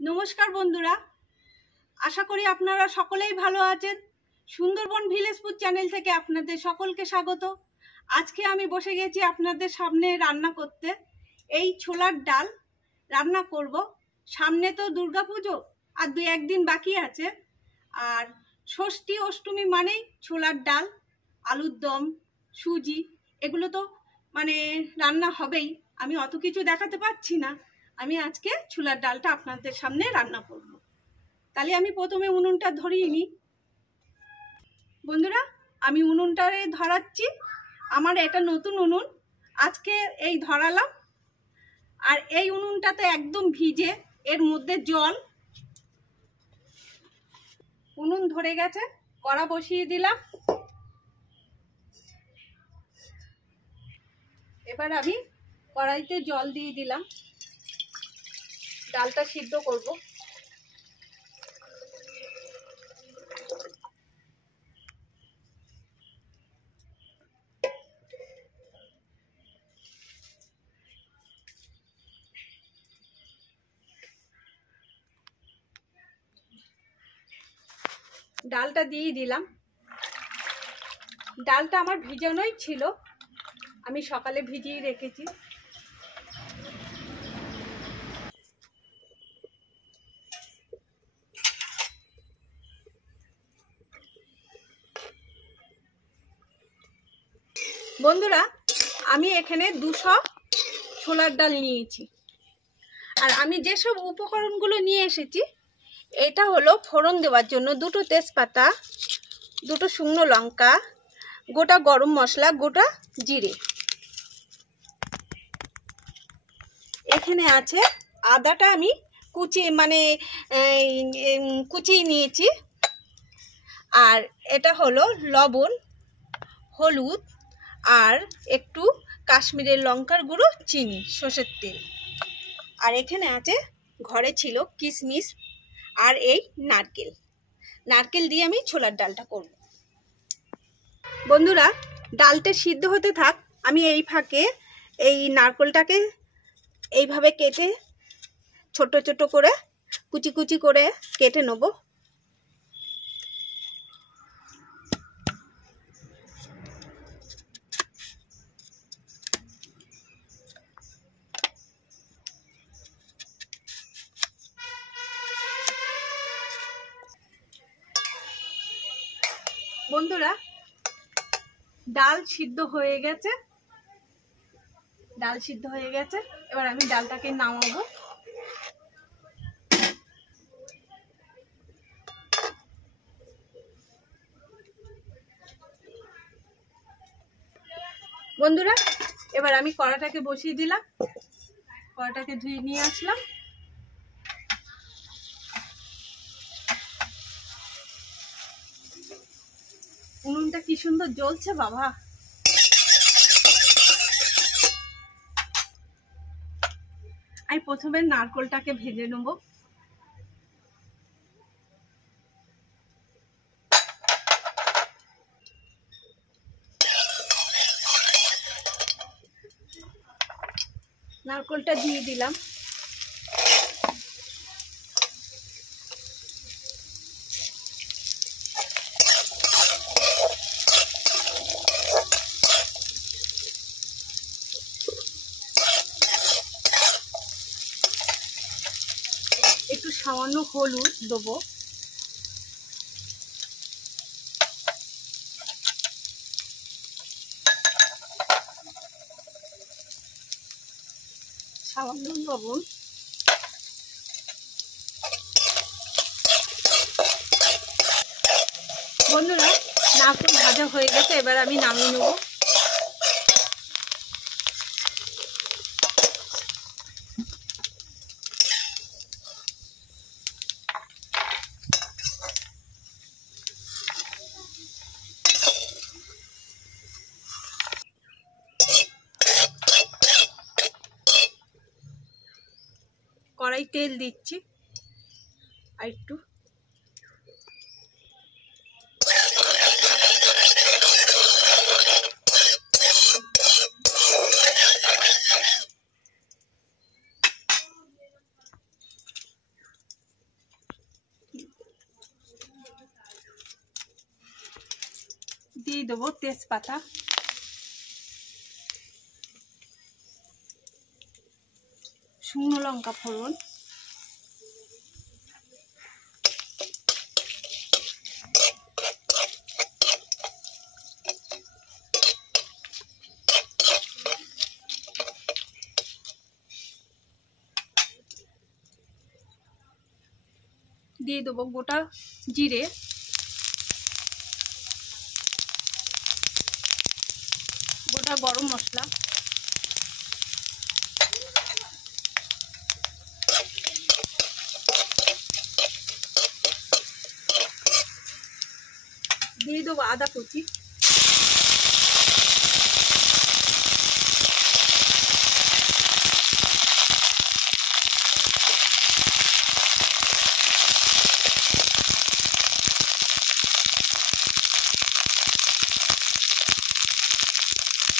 নমস্কার বন্ধুরা, আশা করি আপনারা সকলেই ভালো আছেন। সুন্দরবন ভিলেজ ফুড চ্যানেল থেকে আপনাদের সকলকে স্বাগত। আজকে আমি বসে গেছি আপনাদের সামনে রান্না করতে। এই ছোলার ডাল রান্না করব। সামনে তো দুর্গাপুজো আর 2-1 দিন বাকি আছে। আর ষষ্ঠী অষ্টমী মানেই ছোলার ডাল, আলুর দম, সুজি এগুলো তো রান্না হবেই। আমি অত কিছু দেখাতে পারছি না। আমি আজকে ছোলার ডালটা আপনাদের সামনে রান্না করব। তাহলে আমি প্রথমে উনুনটা ধরিয়ে নিই। বন্ধুরা, আমি উনুনটারে ধরাচ্ছি। আমার এটা নতুন উনুন, আজকে এই ধরালাম। আর এই উনুনটাতে একদম ভিজে, এর মধ্যে জল। উনুন ধরে গেছে, কড়া বসিয়ে দিলাম। এবার আমি কড়াইতে জল দিয়ে দিলাম, ডালটা সিদ্ধ করব। ডালটা দিয়ে দিলাম। ডালটা আমার ভিজানোই ছিল, আমি সকালে ভিজিয়ে রেখেছি। বন্ধুরা, আমি এখানে 200 ছোলার ডাল নিয়েছি। আর আমি যেসব উপকরণগুলো নিয়ে এসেছি, এটা হলো ফোড়ন দেওয়ার জন্য 2টো তেজপাতা, 2টো শুকনো লঙ্কা, গোটা গরম মশলা, গোটা জিরে। এখানে আছে আদাটা আমি কুচিয়ে নিয়েছি। আর এটা হলো লবণ, হলুদ আর একটু কাশ্মীরের লঙ্কার গুঁড়ো, চিনি, সর্ষের তেল। আর এখানে আছে ঘরে ছিল কিশমিশ আর এই নারকেল দিয়ে আমি ছোলার ডালটা করব। বন্ধুরা, ডালটা সিদ্ধ হতে থাক, আমি এই ফাঁকে এই নারকেলটাকে এইভাবে কেটে ছোট ছোট করে কুচি কুচি করে কেটে নেব। বন্ধুরা, ডাল সিদ্ধ হয়ে গেছে। এবার আমি ডালটাকে নামাবো। বন্ধুরা, এবার আমি কড়াটাকে বসিয়ে দিলাম। কড়াটাকে ধুয়ে নিয়ে আসলাম। উনুনটা কি সুন্দর জ্বলছে বাবা। আমি প্রথমে নারকেলটাকে ভেজে নেব। নারকেলটা দিয়ে দিলাম। একটু সামান্য হলুদ দেবো। সামান্য লবণ। বন্ধুরা, নারকেল ভাজা হয়ে গেছে, এবার আমি নামিয়ে নেব। কড়াই তেল দিচ্ছি আর একটু। দিয়ে দেবো তেজপাতা, শুকনো লঙ্কা ফোড়ন, দিয়ে দেবো গোটা জিরে, গোটা গরম মশলা, দিয়ে দেবো আদা কুচি,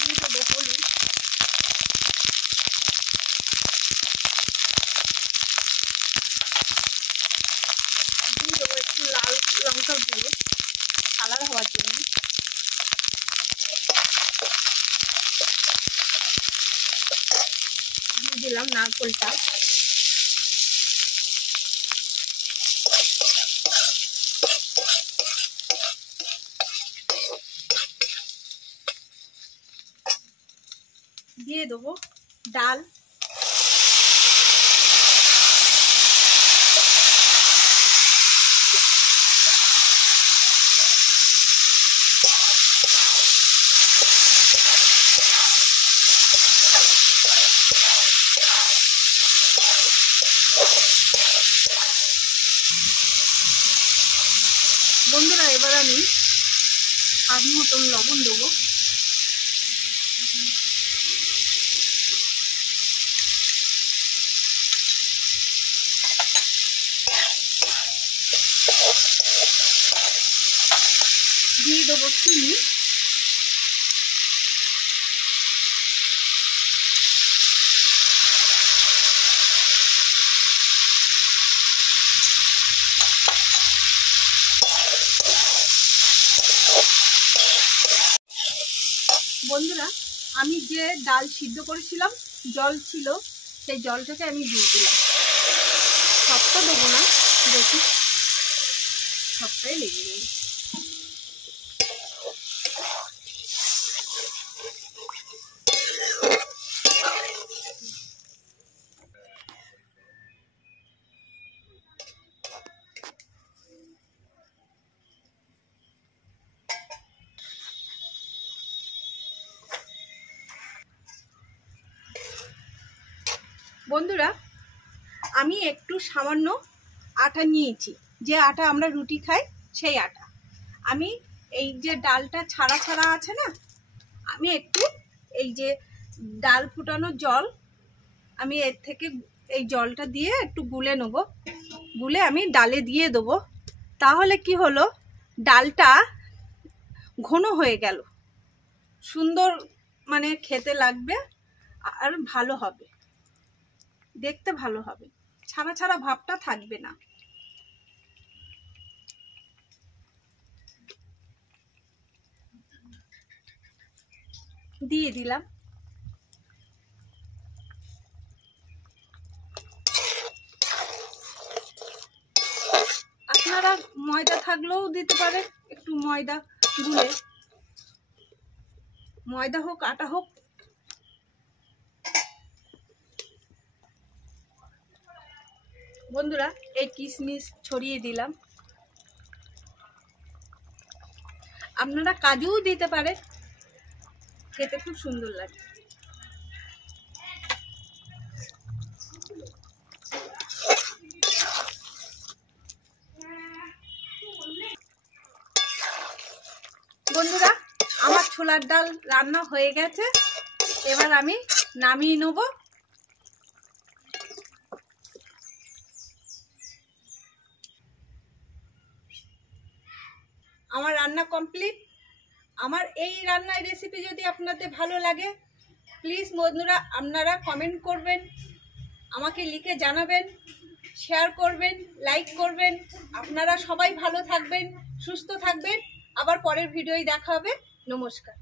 দিয়ে দেবো হলুদ, দিয়ে দেবো একটু লাল লঙ্কার গুঁড়ো কালার হওয়ার জন্য, দিয়ে দিলাম নারকেলটা, দিয়ে দেবো ডাল, বন্ধুরা এবার আমি স্বাদ মতন লবণ দেবো, দিয়ে দেবো চিনি, বন্ধুরা আমি যে ডাল সিদ্ধ করেছিলাম জল ছিল, সেই জলটাকে আমি দিয়ে দিলাম, সবটা দেবো না, দেখি সবটাই লেগে নেই। বন্ধুরা আমি একটু সামান্য আটা নিয়েছি, যে আটা আমরা রুটি খাই সেই আটা। আমি এই যে ডালটা ছাড়া ছাড়া আছে না, আমি একটু এই যে ডাল ফুটানোর জল, আমি এর থেকে এই জলটা দিয়ে একটু গুলে নেব, গুলে আমি ডালে দিয়ে দেবো। তাহলে কি হলো, ডালটা ঘন হয়ে গেল, সুন্দর মানে খেতে লাগবে আর ভালো হবে, দেখতে ভালো হবে, ছাড়া ছাড়া ভাবটা থাকবে না। দিয়ে দিলাম, আপনারা ময়দা থাকলেও দিতে পারে, একটু ময়দা গুলে, ময়দা হোক আটা হোক। বন্ধুরা এই কিশমিশ ছড়িয়ে দিলাম, আপনারা কাজুও দিতে পারে, খেতে খুব সুন্দর লাগে। বন্ধুরা আমার ছোলার ডাল রান্না হয়ে গেছে, এবার আমি নামিয়ে নেব। আমার রান্না কমপ্লিট। আমার এই রান্নার রেসিপি যদি আপনাদের ভালো লাগে, প্লিজ বন্ধুরা আপনারা কমেন্ট করবেন, আমাকে লিখে জানাবেন, শেয়ার করবেন, লাইক করবেন। আপনারা সবাই ভালো থাকবেন, সুস্থ থাকবেন। আবার পরের ভিডিওয় দেখা হবে। নমস্কার।